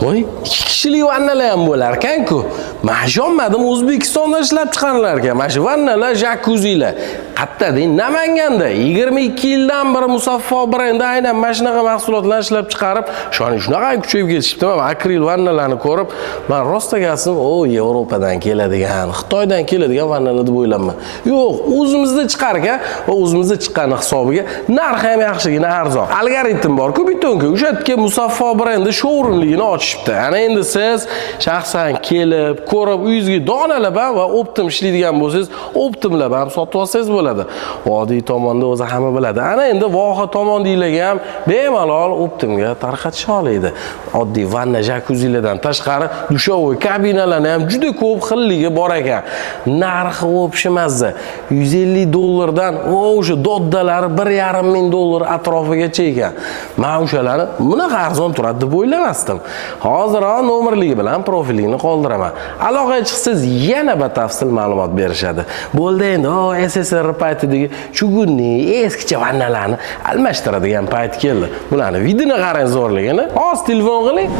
Voy, 2 kishilik vannalar ham bo'lar ekan-ku. Men ishonmadim, O'zbekistonda ishlab chiqarlar ekan. Mana shu vannalar, jakuzilar. Qayerda deyin, Namanganda 22 yildan beri Musaffo brendi aynan mana shunaqa mahsulotlarni ishlab chiqarib, shuni shunaqa kuchayib ketishibdi. Men akril vannalarni ko'rib, men rostagasim, Yevropadan keladigan, Xitoydan keladigan vannalar deb o'ylayman. Yo'q, o'zimizda chiqar ekan va o'zimizda chiqqan hisobiga narxi ham yaxshigina arzon. Algoritm bor-ku, bitta-ku. O'sha yerga Musaffo brendi showroomligini ochishibdi. Ana endi siz shaxsan kelib, ko'rib, uyingizga donalab va optim ishlaydigan bo'lsangiz, optimlab ham sotib olsangiz bo'ladi. Vodiy tomonda o'zi hamma biladi. Ana endi voha tomon deyilgan ham bemalol optimga tarqatish oladi. Oddiy vanna, jakuzilardan tashqari dushovoy kabinalarni ham juda ko'p xilligi bor ekan. Narxi o'pishimazza. $150 o'sha doddalari $1,500 atrofigacha ekan. Men o'shalarni bunaqa arzon turadi deb o'ylamasdim. Hozir nomerligi bilan profilingni qoldiraman. Aloqaga chiqsangiz yana batafsil ma'lumot berishadi. Bo'ldi endi, SSR paytidagi chugunni, eskicha vannalarni almashtiradigan payt keldi. Bularni videoni qarang zo'rligini. Hozir telefon qiling.